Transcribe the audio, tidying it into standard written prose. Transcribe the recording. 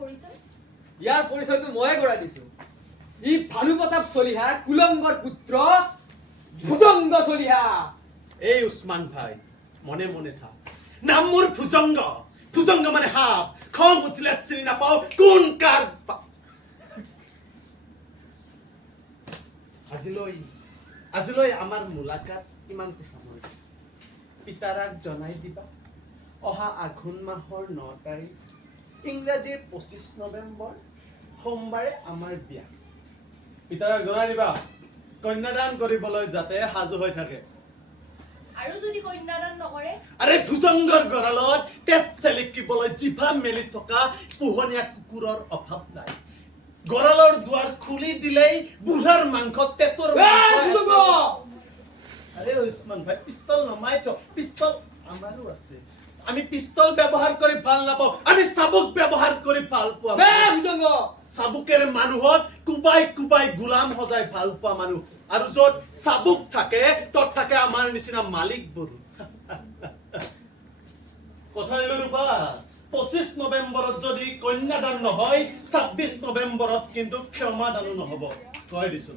পৰিচয়? ইয়াৰ পৰিচয়টো ময়ে কৰাই দিছো। ই ভানু প্ৰতাপ চলিহাৰ কুলম্বৰ পুত্ৰ ভুজংগ চলিহা। এই উছমান ভাই মনে মনে থাক। নাম মোৰ ভুজংগ। ভুজংগ মানে সাপ। খং উঠিলে চিনি নাপাও কোন কাৰ আজিলৈ আমাৰ মুলাকাত ইমানতে সামৰিছো। পিতাৰাক জনাই দিবা অহা আঘোণ মাহৰ 9 তাৰিখ ইংৰাজীৰ 25 নৱেম্বৰ সোমবাৰে আমাৰ বিয়া। পিতাৰাক জনাই দিবা কন্যাদান কৰিবলৈ যাতে সাজু হৈ থাকে। আৰু যদি কন্যাদান নকৰে? আৰে ভুজংগৰ গড়ালত তেজ চেলেকিবলৈ জিভা মেলি থকা পোহনীয়া কুকুৰৰ অভাৱ নাই। গড়ালৰ দুৱাৰ খুলি দিলেই বুঢ়াৰ মাংস তেতৰ আৰে উছমান ভাই পিস্তল নমাই পিস্তল আমাৰো আছে। আমি পিস্তল ব্যৱহাৰ কৰি ভাল নাপাওঁ, আমি চাবুক ব্যৱহাৰ কৰি ভাল পাওঁ। চাবুকেৰে মানুহত কুবাই কুবাই গোলাম সজাই ভাল পোৱা মানুহ। আৰু য'ত চাবুক থাকে তত থাকে আমাৰ নিচিনা মালিক বৰু। কথা দিলো ৰূপা 25 নৱেম্বৰত যদি কন্যাদান নহয় 26 নৱেম্বৰত কিন্তু ক্ষমাদানো নহব। কৈ দিছো।